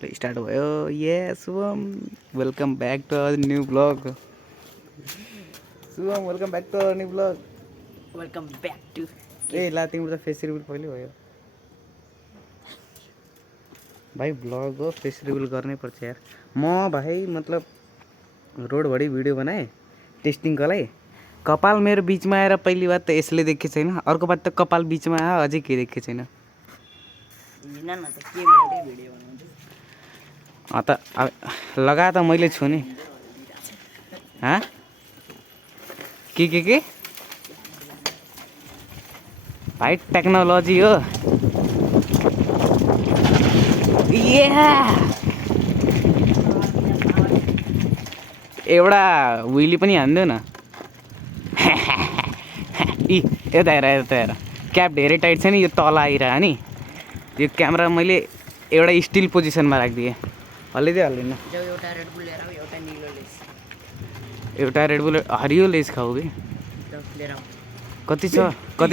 Start भयो ये Shubham welcome back to our new blog Shubham welcome back to our new blog welcome back to ए ला तिम्रो त फेस रिभिल पहिले भयो भाइ ब्लग हो फेस रिभिल गर्नै पर्छ यार म भाइ मतलब रोडभरि भिडियो बनाएँ टेस्टिङको लागि कपाल मेरो बिचमा आएर पहिली बात त यसले देखेको छैन अर्को बात त कपाल बिचमा आयो अझै के देखेको छैन लगा त मैले छु नि हाँ के भाइ टेक्नोलोजी हो एउटा विली पनि हान्दियो न यता हेर क्याप धेरै टाइट छ नि यो तल आइरह नि यो क्यामेरा मैले एउटा स्टिल पोजिसनमा राखिदिएँ हल्लिँदैन एउटा रेड बुल हरियो लेस खाऊ कि कति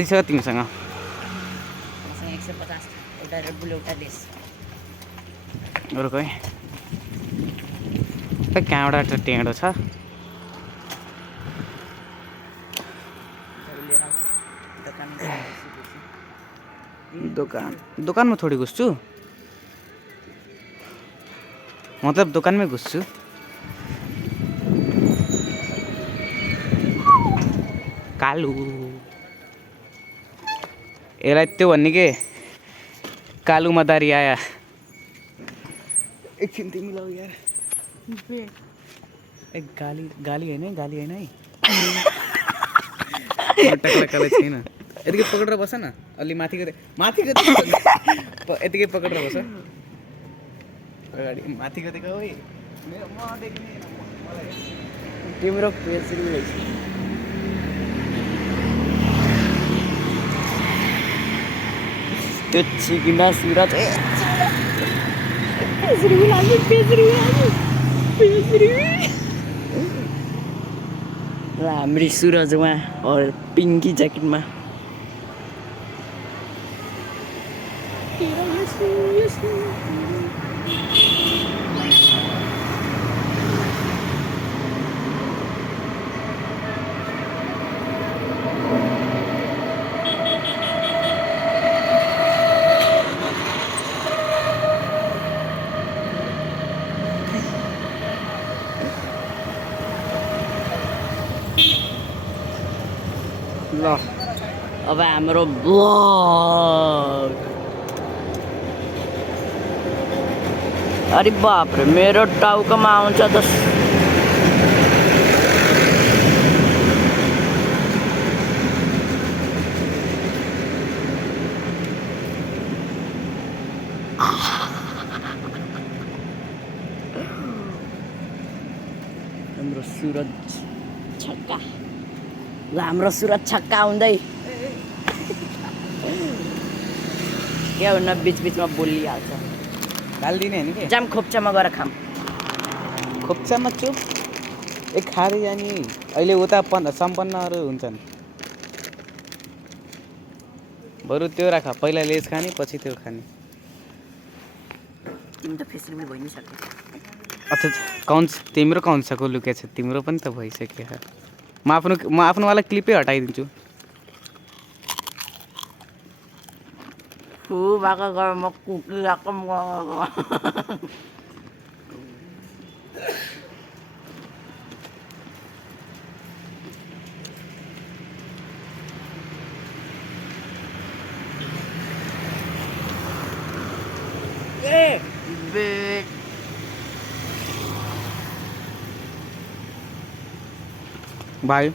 छ तिमीसँग 150 एउटा रेड बुल एउटा लेस अरू खै कहाँबाट टेँडो छ दोकानमा थोडी घुस्छु मतलब दोकानमै घुस्छु कालु यसलाई त्यो भन्ने के कालु मदारी आया एकछिन तिमी लाऊ यार गाली होइन है टक्लक्कले छैन यतिकै पकेर बस न अलि माथिको यतिकै पकेर बस अगाडि माथिको देखा है तिम्रो फेस रिभिल त्यो चिकना सुरज फेस रिभिल हाम्री सुरजमा और पिङ्की ज्याकेटमा ल अब हाम्रो ब्लग अरे बाप रे मेरो टाउकोमा आउँछ त हाम्रो सुरज छक्का ल हाम्रो सुरज छक्का हुँदै के हुन्न बिचबिचमा बोलिहाल्छ गालिदिने होइन कि जाम खोप्चामा गएर खाम खोप्चामा चुप खाँदै जाने अहिले उता सम्पन्नहरू हुन्छन् बरु त्यो राख पहिला लेस खाने पछि त्यो खाने तिमी त फेस रिभिल भइ नि सक्यो अच्छा तिम्रो कौन्साको लुकेछ तिम्रो पनि त भइसक्यो म आफ्नोवाला क्लिपै हटाइदिन्छु भएको गएर म कुकी रकम भाइ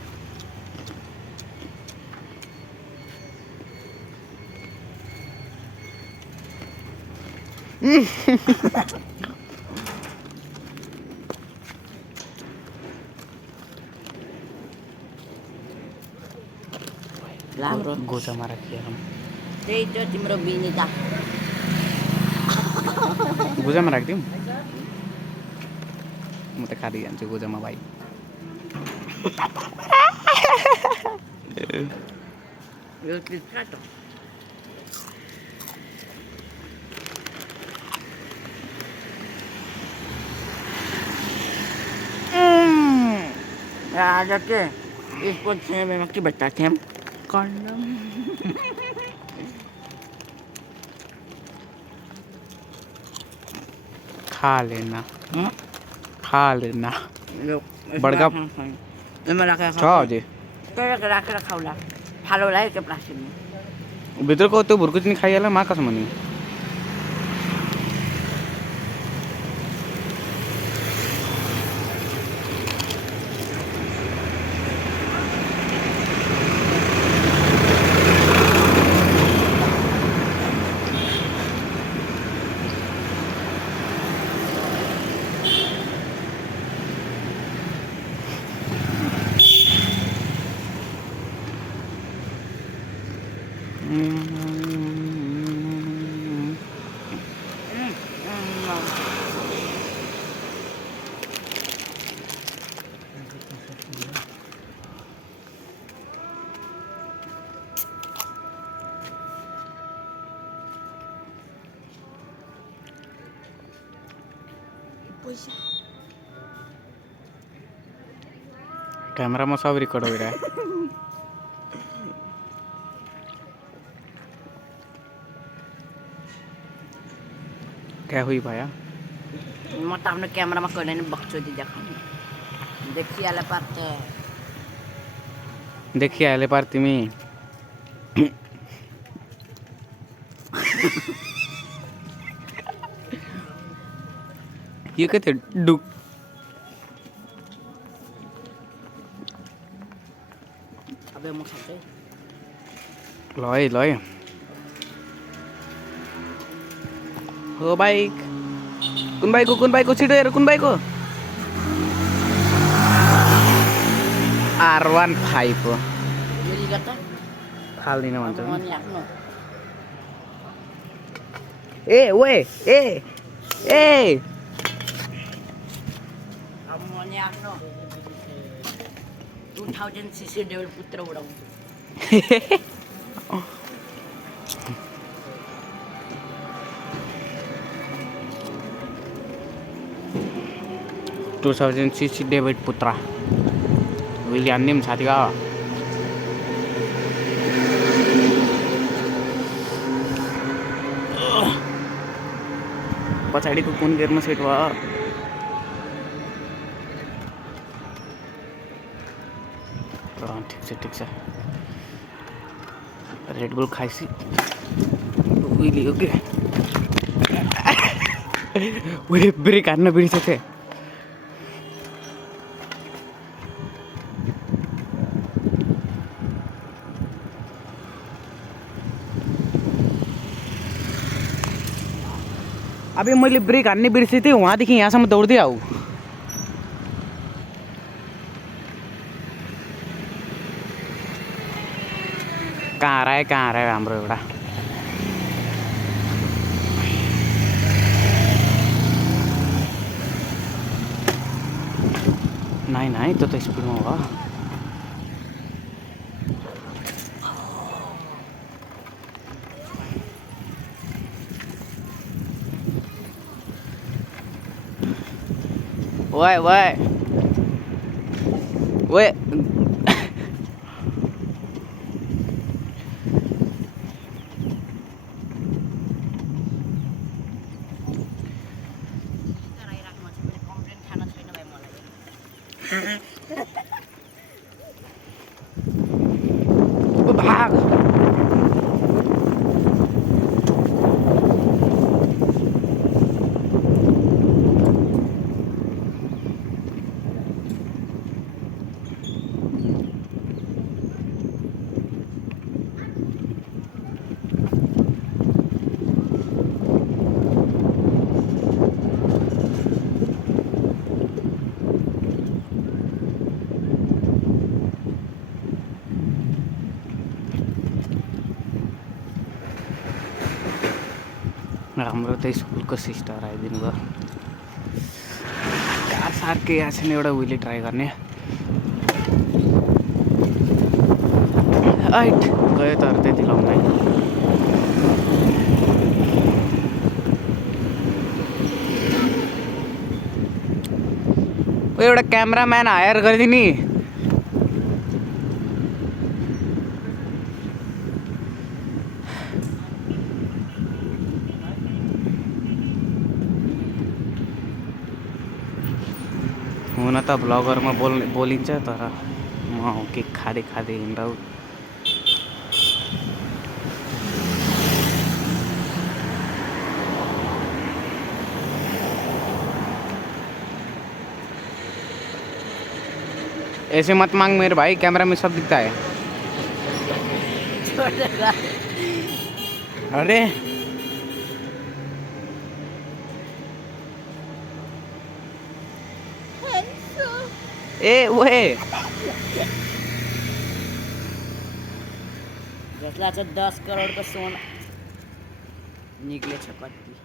राम्रो गोचामा राखिएर त्यही त तिम्रो विनिता गोजामा राखिदिउँ म त खाँदै जान्छु गोजामा भाइ यो क्लिप काट आज के इसको 6 में के बताते हैं हम कंडम खा लेना खा लेना बड़का एमा राखेर छ अझै राखेर खाउला फालोला है त्यो प्लास्टिकमा भित्रको त्यो भुर्कुच नि खाइहाल्ला मा कसम नि पैसा कैमरा में सब रिकॉर्ड हो रहा है क्या हुई भाया म त आफ्नो क्यामेरामा कहिले नि बक्चोदी देखाउने देखिहाले पार्थे देखिहाले पार तिमी यो के थियो डुक अबे म खाउँदै ल है हो बाइक कुन बाइकको छिटो हेर कुन बाइकको R15 हो फेरि गर्दा फाल्दिन भन्छ म नि आफ्नो ए ओए ए अब म नि आफ्नो 2000cc डेभल पुत्र उडाउँछु 2000cc डेभिड पुत्रा विलियम निम साथीका पछाडिको कुन गियरमा सेट भयो ठिक छ रेड बुल खाइसी उहिले ओके उहिले ब्रेक हान्न बिर्सेको थिएँ अबे मैले ब्रेक हान्ने बिर्सेको थिएँ वहाँदेखि यहाँसम्म दौड्दै आऊ कहाँ हरायो हाम्रो एउटा नाइ त्यो त स्पिडमा हो ओए भाग हाम्रो त स्कुलको सिस्टर आइदिनु भयो कार सार्कै यहाँ छैन एउटा उहिले ट्राई गर्ने आइट गयो तर त्यति लाउँदै एउटा क्यामेराम्यान हायर गरिदिने हुन त भ्लगरमा बोलिन्छ तर म के खाँदै खाँदै हिँड्दा ऐसे मत मांग मेरे भाई, कैमरा में सब दिखता है। अरे ए ओए जसलाई चाहिँ 10 करोडको सोना निक्लेछ कति।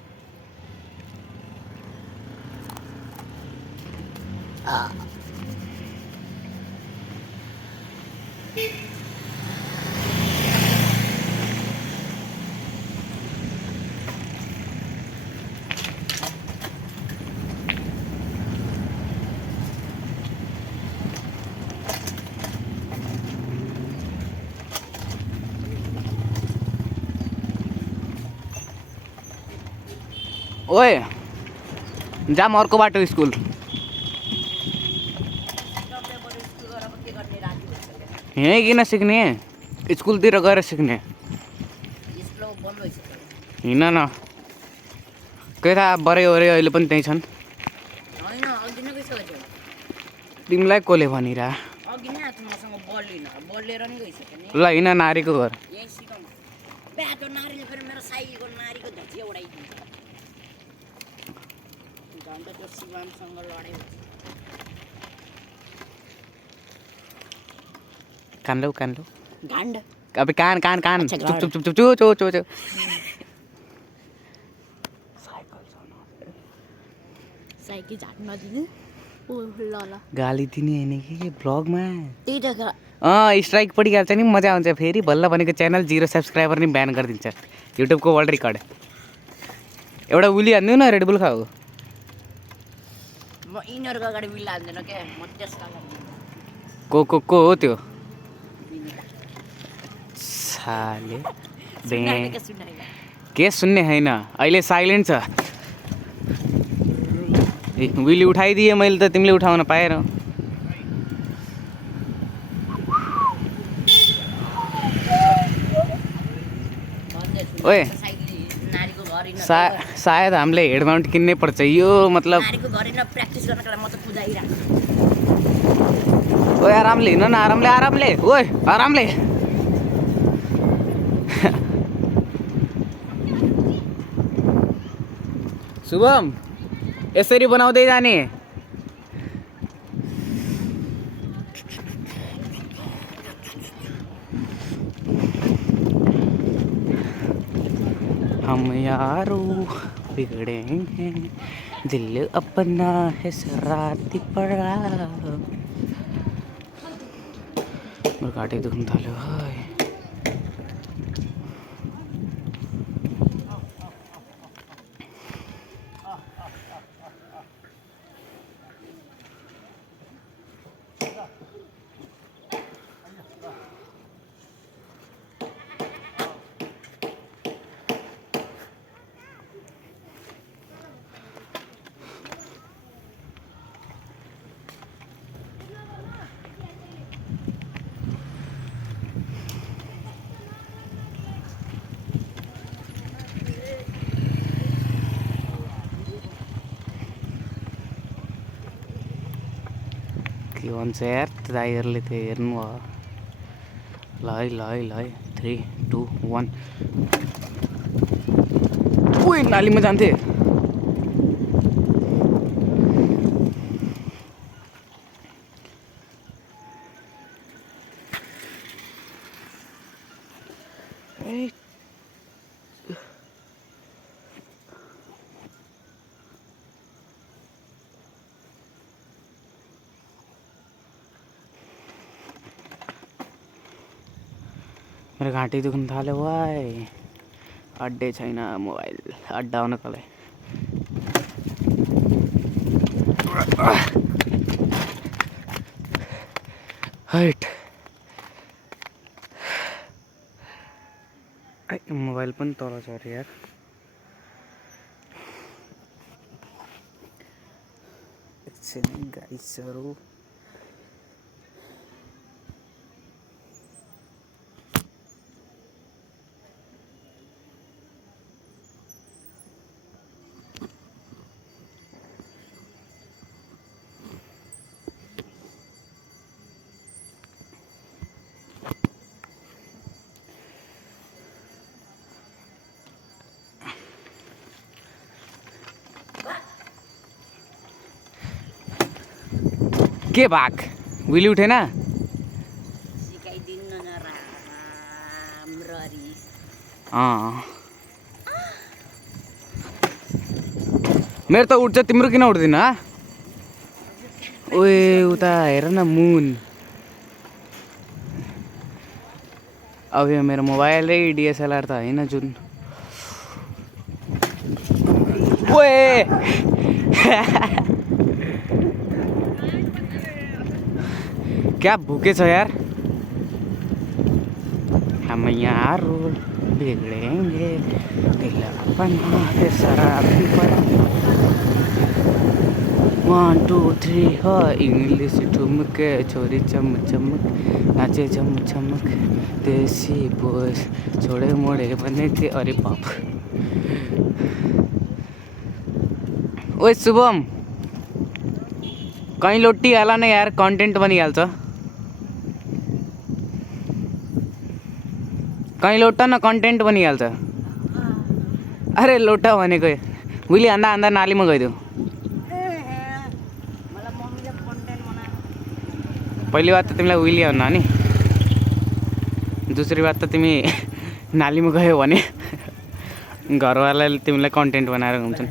ओए जाम अर्को बाटो स्कुल। यहीँ किन सिक्ने, स्कुलतिर गएर सिक्ने। हिँड न, के थाहा बरे ओरे अहिले पनि त्यहीँ छन्। तिमीलाई कसले भनिरह। ल हिँड नारीको घर। कान लो गाण्ड अब कान कान कान अच्छा, चुप चुप चुप चुप चुप चुप चुप चुप। साइकल झाट नदिनु। ओ ल ल गाली दिने होइन कि ब्लगमा। त्यही त स्ट्राइक पडिहाल्छ नि, मजा आउँछ। फेरि बल्ल भनेको च्यानल 0 सब्सक्राइबर नि ब्यान गरिदिन्छ युट्युबको वर्ल्ड रेकर्ड। एउटा उली हान्दिउ न, रेडबुल खाऊ। म यिनीहरूको अगाडि बिल हाल्दैन क्या, म त्यसका को हो त्यो साले बे के सुन्ने होइन, अहिले साइलेन्ट छ। विली उठाइदिएँ मैले त, तिमीले उठाउन पाएर। ओए सायद हामीले हेड माउन्ट किन्नै पर्छ यो, मतलब ओए आरामले हिँड न, आरामले आरामले, ओए आरामले। शुभम यसरी बनाउँदै जाने। हम यारों बिगड़ेंगे, दिल अपना है शरारती पड़ा। मेरो घाँटी दुख्न थाल्यो है। के भन्छ यार दाइहरूले त्यो हेर्नु भयो। ल है ल है ल है 3 2 1। ओइ नालीमा जान्थे। मेरो घाँटी दुख्न थाल्यो भाइ। अड्डै छैन मोबाइल, अड्डा आउनको लागि। हाइट मोबाइल पनि तल छ अरे यार। एकछिन गाइसहरू के भाग विली उठेन सिकाइदिनु न राम्ररी मेरो त उठ्छ तिम्रो किन उठ्दैन ओए उता हेर न मुन अब यो मेरो मोबाइलै डिएसएलआर त होइन जुन ओए क्या भूखे छ यार हम यहाँ रोल बिगड़ेंगे दिल अपना है शराबी पड़ा 1 2 3 हो इंग्लिश ठुमके छोरी चम चमक नाचे चम चमक देसी बॉयज छोड़े मोड़े बने के अरे बाप ओए शुभम कहीं लोटी हाल न यार कंटेंट बनिहाल्छ कहीं लोटा न कंटेंट बनिहाल्छ अरे लोटा भनेको उहिले हान्दा हान्दा नालीमा गइदियो पहिली बात त तिमीलाई उहिले हान्नु नि दोस्री बात त तिमी नालीमा गयो भने घरवालाले तिमीलाई कन्टेन्ट बनाएर घुम्छन्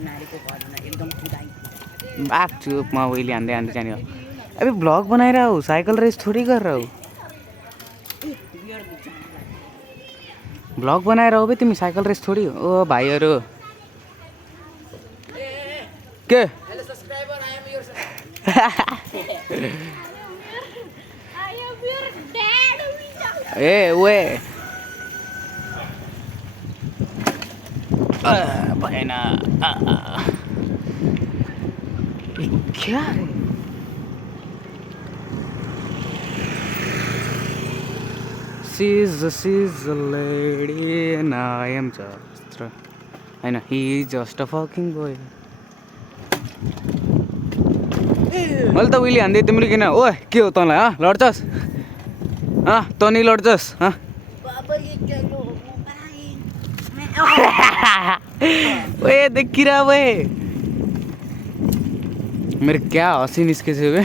बाग चुपमा उहिले हान्दै हान्दै जाने हो अबे ब्लग बनाएर हो साइकल रेस थोड़ी गरेर हो ब्लग बनाएर हो बे तिमी साइकल रेस थोड़ी हो ओ भाइहरू के ए ओए भएन क्या रे She's a lady and I am just होइन he is just a fucking boy मैले त उहिले हान्दै तिम्रो किन ओ के हो तँलाई लड्छस् तँ नि लड्छस् ओए देखिरह ओए मेरो क्या हँसी निस्केछ बे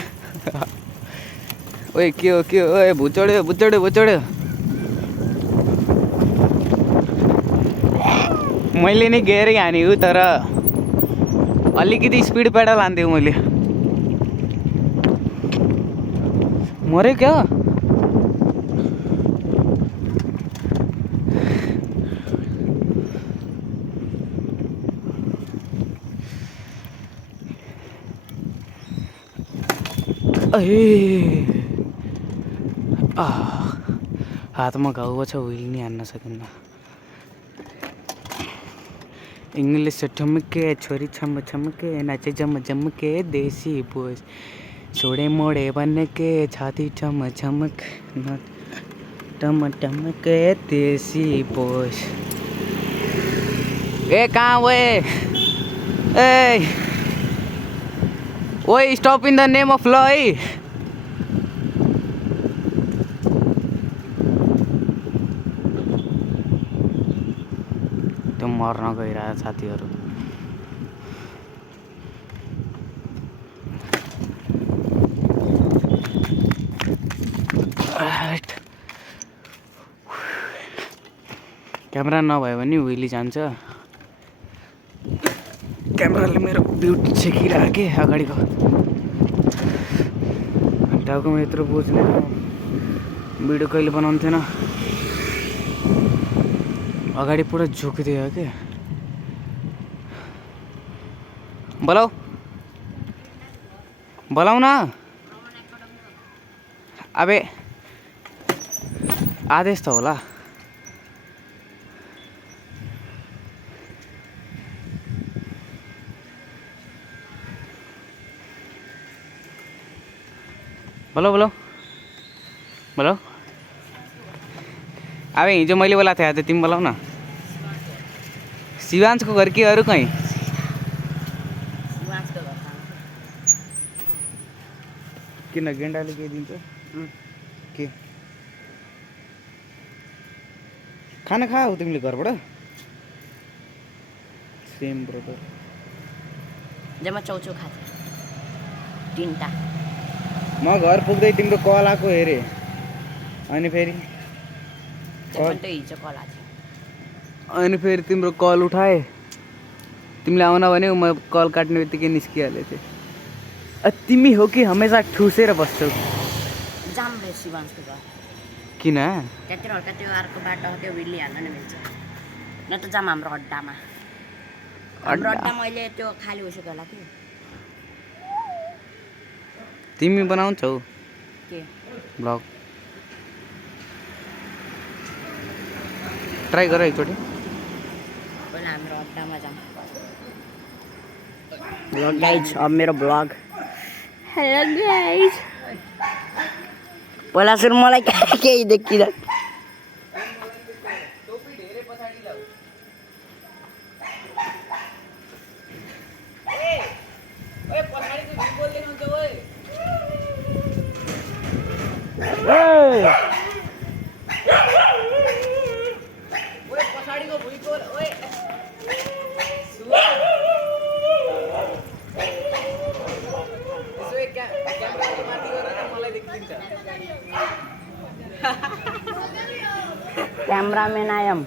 ओए के हो ओए भुचोड्यो मैले नै गेरै हानेको तर अलिकति स्पिड पेडल हान्थेँ मैले मऱ्यो क्या हातमा घाउ छ विल नि हान्न सकिन्न इंग्लिश से ठुमके छोरी छम छमके नाचे जम जमके देसी बोस छोड़े मोड़े बन के छाती ठम छमक टम टमके देसी बोस ए कहाँ वे ओए stop in the name of law त्यो मर्न गइरहेको साथीहरू क्यामेरा नभयो भने विली जान्छ क्यामेराले मेरो ब्युटी छेकिरहेको के अगाडिको टाउकोमा यत्रो बोझले भिडियो कहिले बनाउनु थिएन अगाडि पुरा झुकिदियो के बोलाऊ न अबे आदेश त होला बोलो बोलो बोलो अब हिजो मैले बोलाएको थिएँ आज तिमी बोलाऊ न शिवांशको घर कि अरू कहीँ शिवांशको घर कहाँ? किन गेन्डाले के दिन्छ के खाना खाऊ तिमीले घरबाट सेम ब्रदर जम्मा चौचौ खाएको तिनवटा म घर पुग्दै तिम्रो कल आएको हेरेँ अनि फेरि हिजो कला थियो अनि फेरि तिम्रो कल उठाएँ तिमीले आउन भन्यौ म कल काट्ने बित्तिकै निस्किहालेँ थिएँ तिमी हो कि हमेसा ठुसेर बस्छौ जाम रे शिवांशको घर किन त्यहाँतिर हल्का त्यो अर्को बाटो त्यो विल्ली हाल्न नि मिल्छ न त जाम हाम्रो अड्डामा हाम्रो अड्डामा अहिले त्यो खाली भइसक्यो होला कि तिमी बनाउँछौ के ब्लग ट्राई गर एकचोटि पहिला हाम्रो अड्डामा जाम ब्लग गाइज अब मेरो ब्लग हेलो गाइज पहिला सुरु मलाई केही देखिँदैन क्यामराम्यान आयम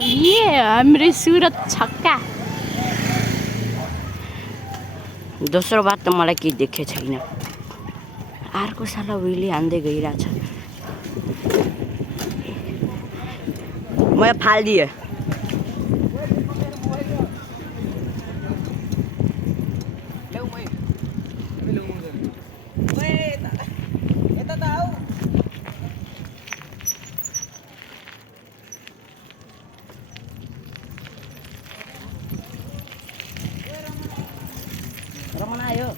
ये हाम्रो सुरत छक्का दोस्रो बात त मलाई केही देखेको छैन अर्को साला विली हान्दै गइरहेछ म फालिदिएँ रमन आयो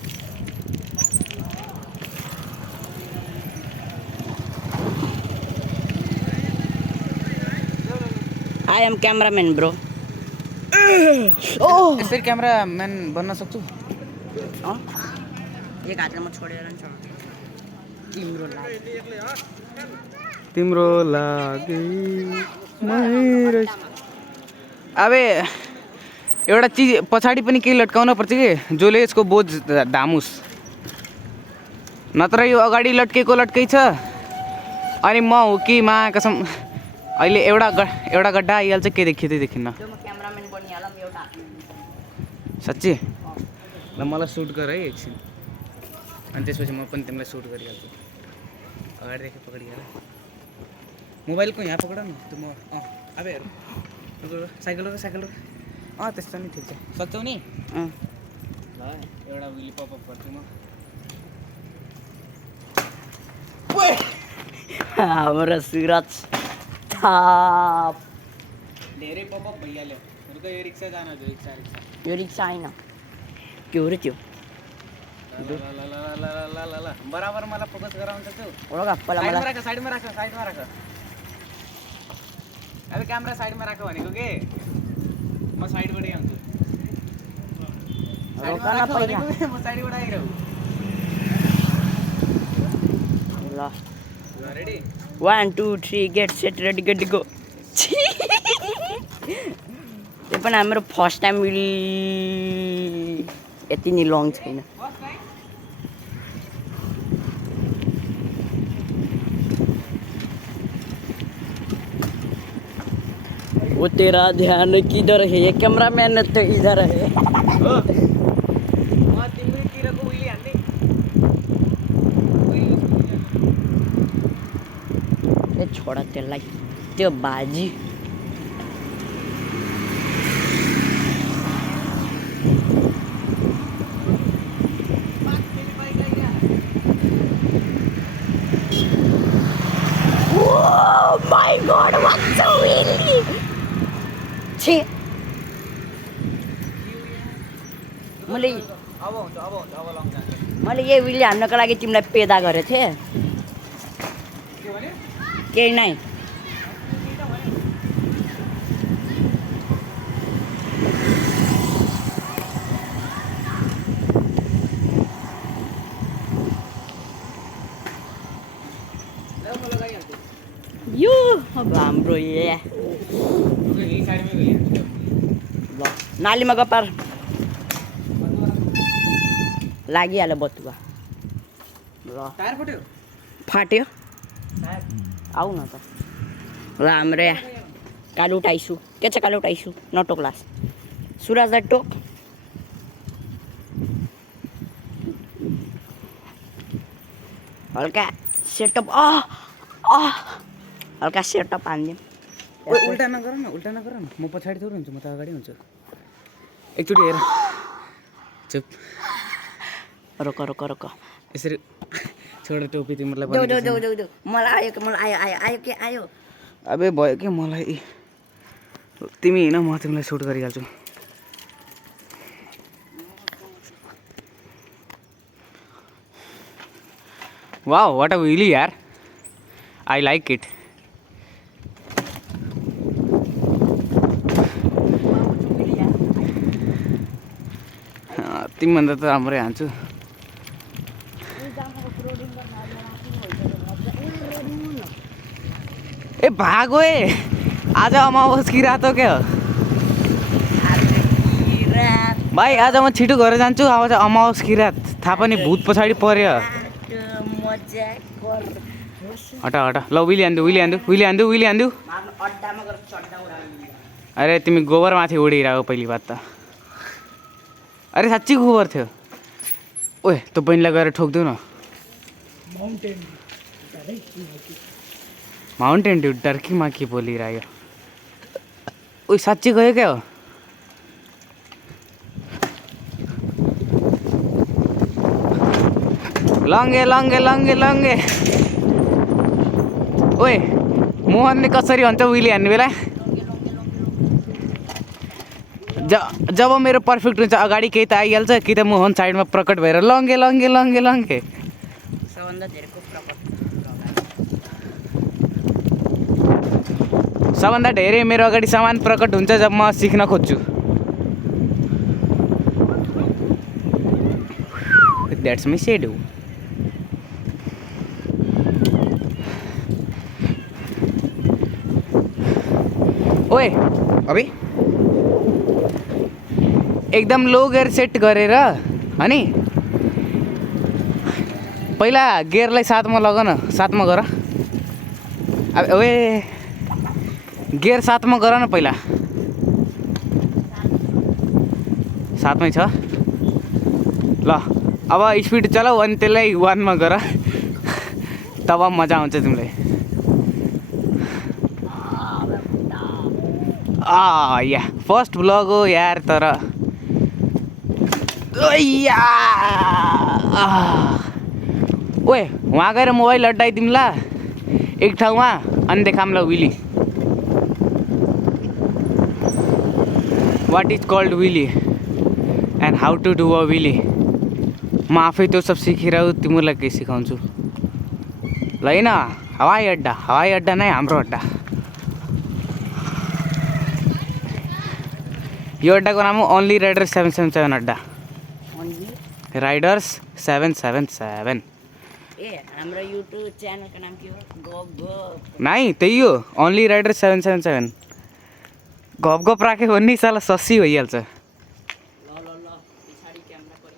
आई एम क्यामराम्यान ब्रो यसरी क्यामराम्यान बन्न सक्छु एक हातले म छोडेर नि चढाउँछु तिम्रो लागि अबे एउटा चिज पछाडि पनि केही लट्काउन पर्छ कि जसले यसको बोझ धामुस् नत्र यो अगाडि लट्केको लट्कै छ अनि म हो कि मा कसम अहिले एउटा गड्डा आइहाल्छ के देखिँदै देखिन्न साँच्ची ल मलाई सुट गर है एकछिन अनि त्यसपछि म पनि तिमीलाई सुट गरिहाल्छु अगाडिदेखि पक्रिहाल मोबाइलको यहाँ पक्र न त्यो म अब हेर साइकल त्यस्तो नि ठिक छ सक्छौ नि ल एउटा विली पपअप गर्छु म हाम्रो सुरज थाप धेरै पपअप भइहाल्यो रुक यो रिक्सा जान जो रिक्सा यो रिक्सा होइन के हो र त्यो ल बराबर मलाई फोकस गराउन सक्छौ साइडमा राख अब क्यामेरा साइडमा राख भनेको के म साइडबाटै आउँछु म साइडबाट आइरहु ल ready 1 2 3 get set ready get go यो पनि हाम्रो फर्स्ट टाइम यति नि लङ छैन वो तेरा ध्यान किधर है ये कैमरामैन तो इधर है छोड़ा त्यसलाई त्यो बाजी छे मैले यही विली हान्नको लागि तिमीलाई पेदा गरेको थिएँ केही नै यो अब हाम्रो ल नालीमा गपार लागिहाल्यो बत्तुवा ल फाट्यो आऊ न त ल हाम्रो यहाँ कालो टाइसु के छ कालो टाइसु नटोक्लास सुराजलाई टोक हल्का सेटअप हल्का सेटअप हानिदिउँ उल्टा नगर न म पछाडि थोरै हुन्छु म त अगाडि हुन्छु एकचोटि हेर चुप रोक रोक रोक यसरी छोड टोपी तिमीलाई देऊ देऊ देऊ देऊ देऊ मलाई आयो के आयो अबे भयो के मलाई तिमी हिँड म तिमीलाई सुट गरिहाल्छु वाउ व्हाट अ व्हीली यार आई लाइक इट तिमीभन्दा त राम्रै हान्छु ए भागो ए आज अमावस की रात हो क्या भाइ आज म छिटो घर जान्छु आज अमावस की रात थाहा पनि भूत पछाडि पर्यो हटा हटा ल विली हान्दु अरे तिमी गोबर माथि उडिरहेको पहिली बात त अरे साँच्ची गोबर थियो ओए तँ बहिनीलाई गएर ठोक्देऊ न माउन्टेन ड्यू टर्कीमा के बोलिरह्यो ओइ साँच्ची गयो क्या हो लङ्गे ओए मोहनले कसरी भन्छ विली हान्ने बेला जब मेरो पर्फेक्ट हुन्छ अगाडि केही त आइहाल्छ कि त मोहन साइडमा प्रकट भएर लङ्गे सबभन्दा धेरै मेरो अगाडि सामान प्रकट हुन्छ जब म सिक्न खोज्छु द्याट्स माई सेडो ओए अबे एकदम लो गियर सेट गरेर अनि पहिला गियरलाई साथमा लगा न साथमा गर अब ओए गियर साथमा गर न पहिला साथमै छ ल अब स्पिड चलाऊ अनि त्यसलाई 1 मा गर तब मजा आउँछ तिमीलाई या फर्स्ट ब्लग हो यार तर ओए वहाँ गएर मोबाइल अड्डाइदिउँला एक ठाउँमा अनि देखाउँला wheelie what is called wheelie and how to do a wheelie म आफै त्यो सब सिकिरहु तिमीलाई के सिकाउँछु ल हैन हवाई अड्डा नै हाम्रो अड्डा यो अड्डाको नाम हो ओन्ली राइडर 777 अड्डा राइडर्स 777 ए हाम्रो युट्युब च्यानलको नाम के हो गफ नाइ त्यही हो ओन्ली राइडर 777 गफ राख्यो भने साला ससी भइहाल्छ ल पछाडी क्यामेरा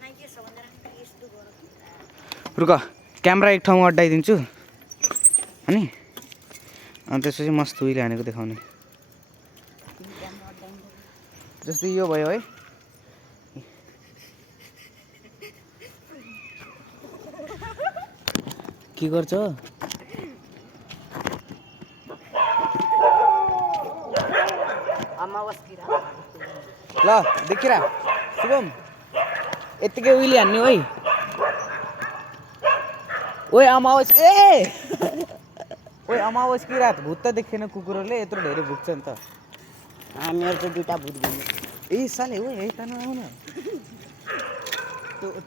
नाइ के सबभन्दा यस्तो गर रुक क्यामेरा एक ठाउँमा अड्डाइदिन्छु अनि त्यसपछि मस्त उहिले हानेको देखाउने जस्तै यो भयो है के गर्छ ल देखिरा शुभम यतिकै उहिले हान्ने है ओए अमावस ए ओए अमावस की रात भूत त देखेन कुकुरले यत्रो धेरै भुक्छ नि त मेरो चाहिँ दुइटा भूत घुम्यो ए साले हो यही त नआउन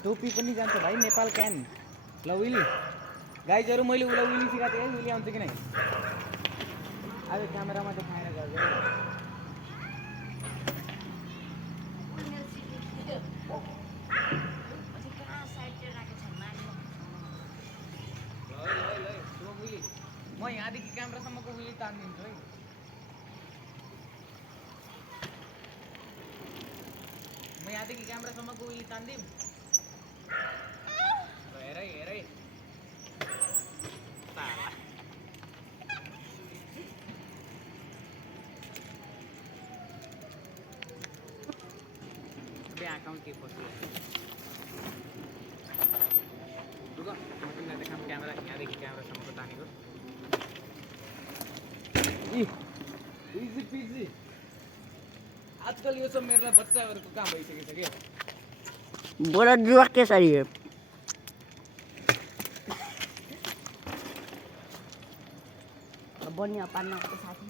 टोपी पनि जान्छ भाइ नेपाल क्यान ल विली गाइजहरू मैले उसलाई विली सिकाएको थिएँ है विली आउँछ कि नै आज क्यामेरामा देखाएर गर्छ म यहाँदेखि क्यामेरासम्मको विली तानिदिन्छु है म यहाँदेखि क्यामेरासम्मको विली तानिदिउँ हेर हेर अकाउंट के पर्छ रुक म तिमीलाई देखाम क्यामेरा यहाँदेखि क्यामेरासम्मको तानेको इजी पिजी आजकल यो सब मेरो बच्चाहरूको काम भइसकेछ के बोला जुआ कसरी है बनिया पार्न साथी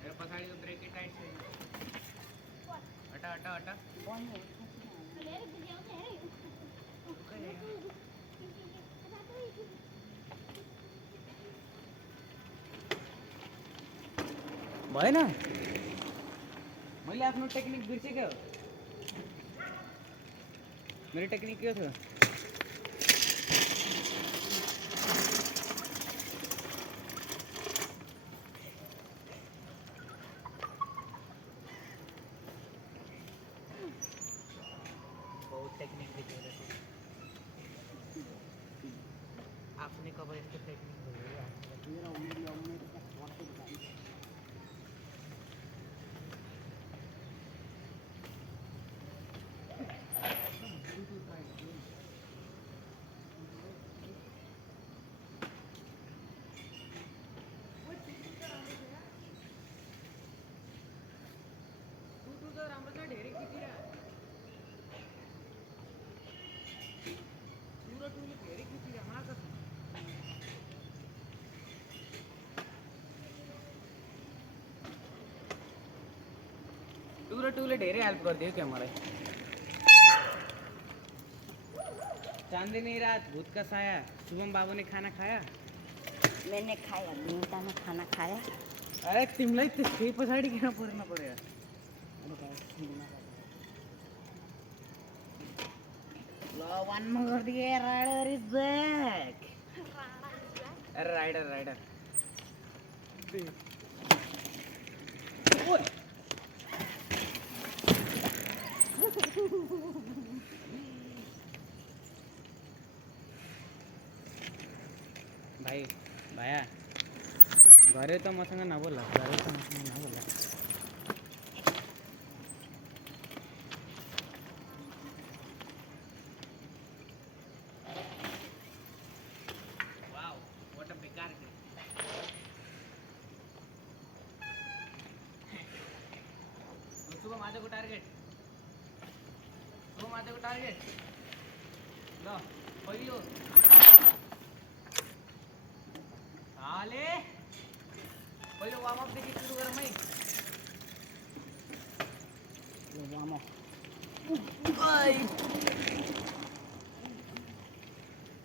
मेरो पछाडिको ब्रेक टाइट छ हटा हटा हटा भएन मैले आफ्नो टेक्निक बिर्सेको मेरो टेक्निक के थियो बहुत टेक्निक देखेर आफ्नै कबर यस्तो टेक्निक टूले धेरै हेल्प गरिदियो क्या मलाई चांदनी रात भूत का साया शुभम बाबू ने खाना खाया मैंने खाया मीठा में खाना खाया अरे तिमीलाई त्यसकै पछाडि किन पर्न पर्यो ल वानमा गरिदिए राइडर इज बैक अरे राइडर राइडर ओए भाइ भाया घरे त मसँग नबोला घरे त मसँग नबोला वाउ व्हाट अ बेकार गेम शुभम आजको टार्गेट ल पहिलो हाले पहिलो वार्म अप देखि सुरु गरौँ है वार्म अप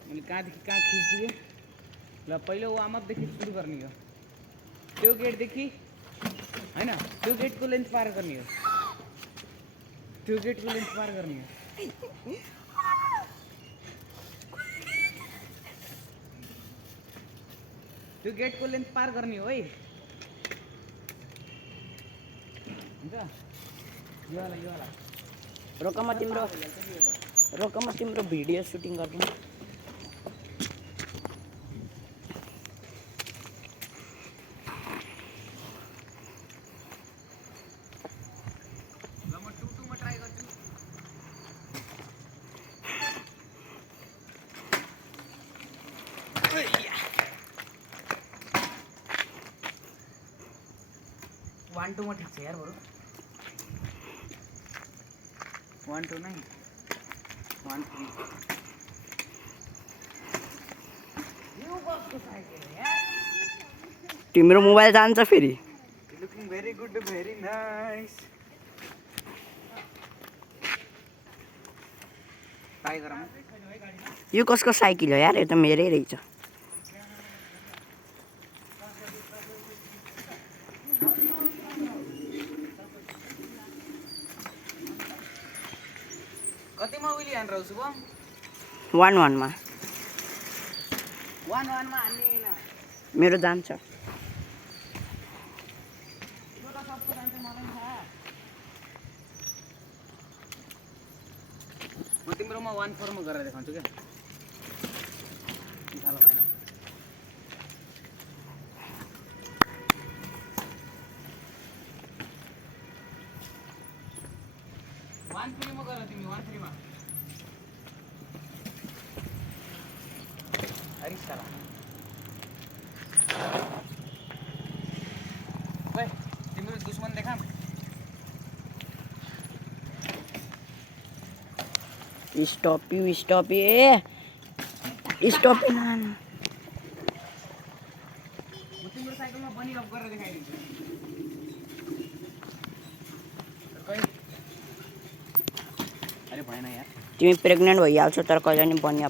मैले कहाँदेखि कहाँ खिचिदिएँ ल पहिलो वार्म अप देखि सुरु गर्ने हो त्यो गेटदेखि हैन त्यो गेटको लेन्थ पार गर्ने हो त्यो गेटको लेन्थ पार गर्ने हो त्यो गेटको लेन्थ पार गर्ने हो है हुन्छ यो वाला रोक म तिम्रो भिडियो सुटिङ गर्दिनु ल म 2 मा ट्राई गर्छु वन टू में ठीक है यार बोलो 1 2 नहीं 1 3 तिम्रो मोबाइल जान्छ फेरि looking very good very nice try गरौँ यो कसको साइकल हो यार यो त मेरै रहेछ कतिमा उइली हान्छ शुभम 1-1 मा 1-1 मा हान्ने हैन मेरो जान्छ म तिम्रोमा 1-4 मा गरेर देखाउँछु क्या निकालो भएन 1-3 मा गर तिमी 1-3 मा अरे साला ओए तिम्रो दुश्मन देखाम स्टॉप यू स्टॉप स्टॉप नान म तिम्रो साइकलमा बनी अफ गरेर देखाइदिन्छु अरे भएन यार तिमी प्रेग्नेन्ट भइहाल्छौ तर कहिले नि बनिया